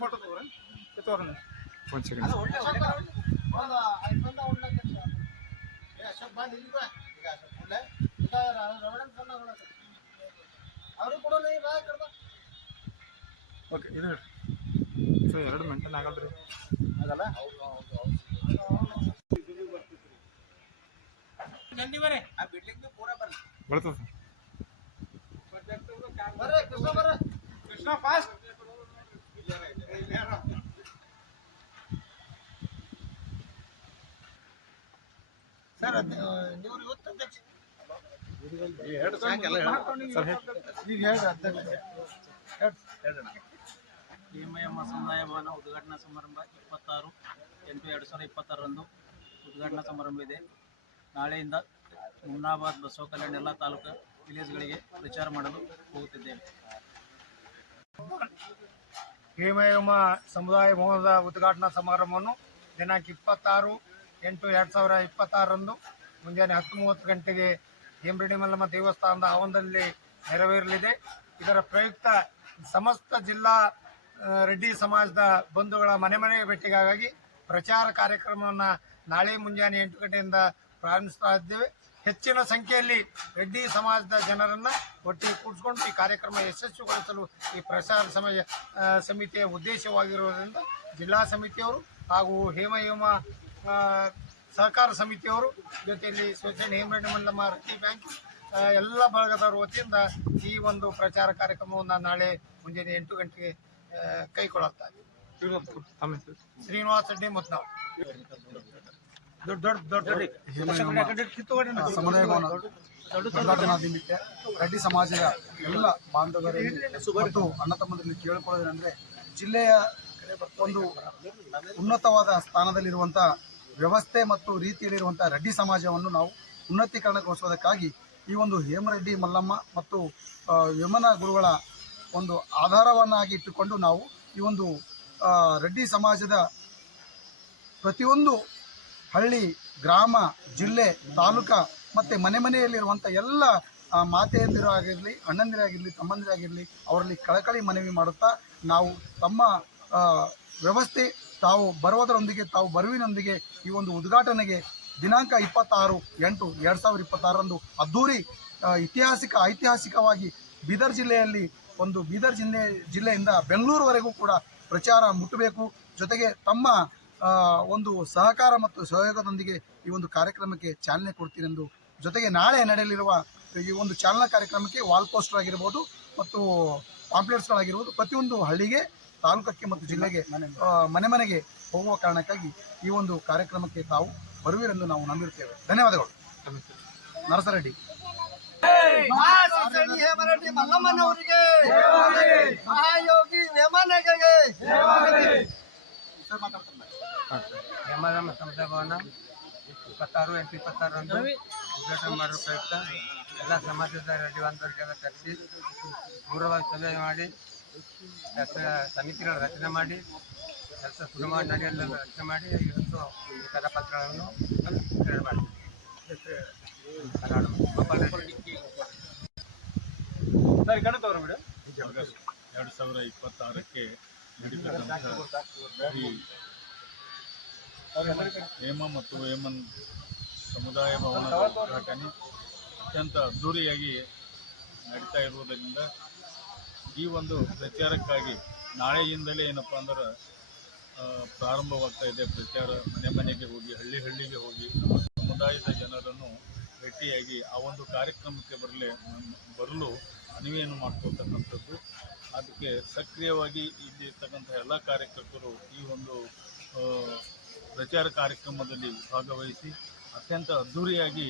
Photo तोरण ಒಂದು second okay ಇದು ಸರ್ 2 ಮಿನಿಟ್ ಆಗಲ್ರಿ ಆಗಲ್ಲ जल्दी बरे आ बिल्डिंग में पूरा बन ಬರ್ತದೆ बरे कृष्णा फास्ट सर ನೀವು ಇವತ್ತು ಅಧ್ಯಕ್ಷ ಎರಡು ಸಾಯಂಕಾಲ ಸರ್ ಈಗ ಹೇಳಿ ಅಧ್ಯಕ್ಷ ಹೇಮಯಮ್ಮ ಸಮುದಾಯ ಭವನ ಉದ್ಘಾಟನಾ ಸಮಾರಂಭ 26/8/2026 ಉದ್ಘಾಟನಾ ಸಮಾರಂಭ ಇದೆ. ನಾಳೆಯಿಂದ ಮುನ್ನಾಬಾದ್ ಬಸವ ಕಲ್ಯಾಣ ಎಲ್ಲ ತಾಲೂಕು ವಿಲೇಜ್ಗಳಿಗೆ ಪ್ರಚಾರ ಮಾಡಲು ಹೋಗುತ್ತಿದ್ದೇವೆ. ಹೇಮಯಮ್ಮ ಸಮುದಾಯ ಭವನದ ಉದ್ಘಾಟನಾ ಸಮಾರಂಭವನ್ನು ದಿನಾಂಕ 26/8/2026 ಮುಂಜಾನೆ 10:30 ಗಂಟೆಗೆ ಹೇಮರೆಡ್ಡಿ ಮಲ್ಲಮ್ಮ ದೇವಸ್ಥಾನದ ಆವರಣದಲ್ಲಿ ನೆರವೇರಲಿದೆ. ಇದರ ಪ್ರಯುಕ್ತ ಸಮಸ್ತ ಜಿಲ್ಲಾ ರೆಡ್ಡಿ ಸಮಾಜದ ಬಂಧುಗಳ ಮನೆ ಭೇಟಿಗಾಗಿ ಪ್ರಚಾರ ಕಾರ್ಯಕ್ರಮವನ್ನು ನಾಳೆ ಮುಂಜಾನೆ 8 ಗಂಟೆಯಿಂದ ಪ್ರಾರಂಭಿಸ್ತಾ ಇದ್ದೇವೆ. ಹೆಚ್ಚಿನ ಸಂಖ್ಯೆಯಲ್ಲಿ ರೆಡ್ಡಿ ಸಮಾಜದ ಜನರನ್ನು ಒಟ್ಟಿಗೆ ಕೂಡಿಸಿಕೊಂಡು ಈ ಕಾರ್ಯಕ್ರಮ ಯಶಸ್ವಿಗೊಳಿಸಲು ಈ ಪ್ರಚಾರ ಸಮಿತಿಯ ಉದ್ದೇಶವಾಗಿರುವುದರಿಂದ ಜಿಲ್ಲಾ ಸಮಿತಿಯವರು ಹಾಗೂ ಹೇಮಯಮ್ಮ ಸಹಕಾರ ಸಮಿತಿಯವರು ಜೊತೆಯಲ್ಲಿ ಸೋಷನ್ ಹೇಮರೆಡ್ಡಿ ಮಲ್ಲಮ್ಮ ರೆಡ್ಡಿ ಬ್ಯಾಂಕ್ ಎಲ್ಲ ಬಳಗದವರ ವತಿಯಿಂದ ಈ ಒಂದು ಪ್ರಚಾರ ಕಾರ್ಯಕ್ರಮವನ್ನು ನಾಳೆ ಮುಂಜಾನೆ 8 ಗಂಟೆಗೆ ಕೈಗೊಳ್ಳುತ್ತಾರೆ. ಶ್ರೀನಿವಾಸ ರೆಡ್ಡಿ ಮತ್ತು ನಾವು ಸಮುದಾಯ ಭವನ ಉದ್ಘಾಟನಾ ನಿಮಿತ್ತ ರೆಡ್ಡಿ ಸಮಾಜದ ಎಲ್ಲ ಬಾಂಧವರಿಗೆ ಮತ್ತು ಅಣ್ಣ ತಮ್ಮಂದರಲ್ಲಿ ಕೇಳಿಕೊಳ್ಳೋದೇನೆಂದರೆ ಜಿಲ್ಲೆಯ ಒಂದು ಉನ್ನತವಾದ ಸ್ಥಾನದಲ್ಲಿರುವಂಥ ವ್ಯವಸ್ಥೆ ಮತ್ತು ರೀತಿಯಲ್ಲಿರುವಂಥ ರೆಡ್ಡಿ ಸಮಾಜವನ್ನು ನಾವು ಉನ್ನತೀಕರಣಗೊಳಿಸುವುದಕ್ಕಾಗಿ ಈ ಒಂದು ಹೇಮರೆಡ್ಡಿ ಮಲ್ಲಮ್ಮ ಮತ್ತು ವೇಮನ ಗುರುಗಳ ಒಂದು ಆಧಾರವನ್ನಾಗಿ ಇಟ್ಟುಕೊಂಡು ನಾವು ಈ ಒಂದು ರೆಡ್ಡಿ ಸಮಾಜದ ಪ್ರತಿಯೊಂದು ಹಳ್ಳಿ, ಗ್ರಾಮ, ಜಿಲ್ಲೆ, ತಾಲೂಕು ಮತ್ತು ಮನೆಯಲ್ಲಿರುವಂಥ ಎಲ್ಲ ಮಾತೆಯಂದಿರು ಆಗಿರಲಿ, ಅಣ್ಣಂದಿರಾಗಿರಲಿ, ತಮ್ಮಂದಿರಾಗಿರಲಿ ಅವರಲ್ಲಿ ಕಳಕಳಿ ಮನವಿ ಮಾಡುತ್ತಾ ನಾವು ತಮ್ಮ ವ್ಯವಸ್ಥೆ ತಾವು ಬರುವುದರೊಂದಿಗೆ ತಾವು ಬರುವಿನೊಂದಿಗೆ ಈ ಒಂದು ಉದ್ಘಾಟನೆಗೆ ದಿನಾಂಕ 26/8/2026 ಅದ್ದೂರಿ ಐತಿಹಾಸಿಕವಾಗಿ ಬೀದರ್ ಜಿಲ್ಲೆಯಲ್ಲಿ ಒಂದು ಬೀದರ್ ಜಿಲ್ಲೆಯಿಂದ ಬೆಂಗಳೂರುವರೆಗೂ ಕೂಡ ಪ್ರಚಾರ ಮುಟ್ಟಬೇಕು. ಜೊತೆಗೆ ತಮ್ಮ ಒಂದು ಸಹಕಾರ ಮತ್ತು ಸಹಯೋಗದೊಂದಿಗೆ ಈ ಒಂದು ಕಾರ್ಯಕ್ರಮಕ್ಕೆ ಚಾಲನೆ ಕೊಡ್ತೀರೆಂದು, ಜೊತೆಗೆ ನಾಳೆ ನಡೆಯಲಿರುವ ಈ ಒಂದು ಚಾಲನಾ ಕಾರ್ಯಕ್ರಮಕ್ಕೆ ವಾಲ್ ಪೋಸ್ಟರ್ ಆಗಿರ್ಬೋದು ಮತ್ತು ಪಾಂಪ್ಲೆಟ್ಸ್ಗಳಾಗಿರ್ಬೋದು ಪ್ರತಿಯೊಂದು ಹಳ್ಳಿಗೆ, ತಾಲೂಕಕ್ಕೆ ಮತ್ತು ಜಿಲ್ಲೆಗೆ ಮನೆಗೆ ಹೋಗುವ ಕಾರಣಕ್ಕಾಗಿ ಈ ಒಂದು ಕಾರ್ಯಕ್ರಮಕ್ಕೆ ತಾವು ಬರುವಿರೆಂದು ನಾವು ನಂಬಿರುತ್ತೇವೆ. ಧನ್ಯವಾದಗಳು. ನರಸರೆಡ್ಡಿ ಹೇಮರೆಡ್ಡಿ ಮಲ್ಲಮ್ಮನವರಿಗೆ, ಮಹಾಯೋಗಿ ವೇಮನಗೆ ಹೇಮಯಮ್ಮ ಸಮುದಾಯ ಭವನ 26/8/2026 ಉದ್ಘಾಟನೆ ಮಾಡುವ ಪ್ರಯುಕ್ತ ಎಲ್ಲ ಸಮಾಜದ ರೆಡ್ಡಿ ಬಾಂಧವರಿಗೆಲ್ಲ ಕರೆಸಿ ಪೂರ್ವವಾಗಿ ಸಭೆ ಮಾಡಿ ಸಮಿತಿಗಳ ರಚನೆ ಮಾಡಿ ಕೆಲಸ ಸುಗಮವಾಗಿ ನಡೆಯಲು ರಚನೆ ಮಾಡಿ ಇವತ್ತು ಈ ಕರಪತ್ರಗಳನ್ನು ಬಿಡುಗಡೆ ಮಾಡ್ತೀವಿ. ಸರಿ ಕಡೆ ತಗೋರ ಬಿಡು. 2026ಕ್ಕೆ ನಡೀತಕ್ಕಂಥ ಈ ಹೇಮ ಮತ್ತು ವೇಮನ್ ಸಮುದಾಯ ಭವನದ ಉದ್ಘಾಟನೆ ಅತ್ಯಂತ ಅದ್ಧೂರಿಯಾಗಿ ನಡೀತಾ ಇರುವುದರಿಂದ ಈ ಒಂದು ಪ್ರಚಾರಕ್ಕಾಗಿ ನಾಳೆಯಿಂದಲೇ ಏನಪ್ಪ ಅಂದ್ರೆ ಪ್ರಾರಂಭವಾಗ್ತಾ ಇದೆ. ಪ್ರಚಾರ ಮನೆಗೆ ಹೋಗಿ ಹಳ್ಳಿಗೆ ಹೋಗಿ ನಮ್ಮ ಸಮುದಾಯದ ಜನರನ್ನು ಭೇಟಿಯಾಗಿ ಆ ಒಂದು ಕಾರ್ಯಕ್ರಮಕ್ಕೆ ಬರಲು ಅನಿವೆಯನ್ನು ಮಾಡ್ಕೊಳ್ತಕ್ಕಂಥದ್ದು. ಅದಕ್ಕೆ ಸಕ್ರಿಯವಾಗಿ ಇಲ್ಲಿರ್ತಕ್ಕಂಥ ಎಲ್ಲ ಕಾರ್ಯಕರ್ತರು ಈ ಒಂದು ಪ್ರಚಾರ ಕಾರ್ಯಕ್ರಮದಲ್ಲಿ ಭಾಗವಹಿಸಿ ಅತ್ಯಂತ ಅದ್ಧೂರಿಯಾಗಿ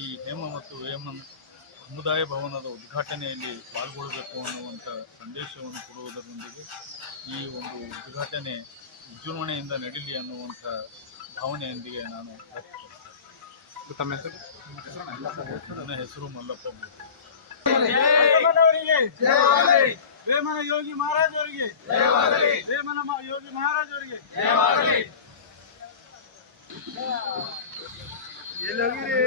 ಈ ಹೇಮ ಮತ್ತು ವೇಮನ್ ಸಮುದಾಯ ಭವನದ ಉದ್ಘಾಟನೆಯಲ್ಲಿ ಪಾಲ್ಗೊಳ್ಳಬೇಕು ಅನ್ನುವಂಥ ಸಂದೇಶವನ್ನು ಕೊಡುವುದರೊಂದಿಗೆ ಈ ಒಂದು ಉದ್ಘಾಟನೆ ವಿಜೃಂಭಣೆಯಿಂದ ನಡೀಲಿ ಅನ್ನುವಂಥ ಭಾವನೆಯೊಂದಿಗೆ ನಾನು ನನ್ನ ಹೆಸರು ಮಲ್ಲಪ್ಪ. ವೇಮನ ಯೋಗಿ ಮಹಾರಾಜ್ ಅವರಿಗೆ, ವೇಮನ ಯೋಗಿ ಮಹಾರಾಜ್ ಅವರಿಗೆ ಎಲ್ಲೋಗಿರಿ.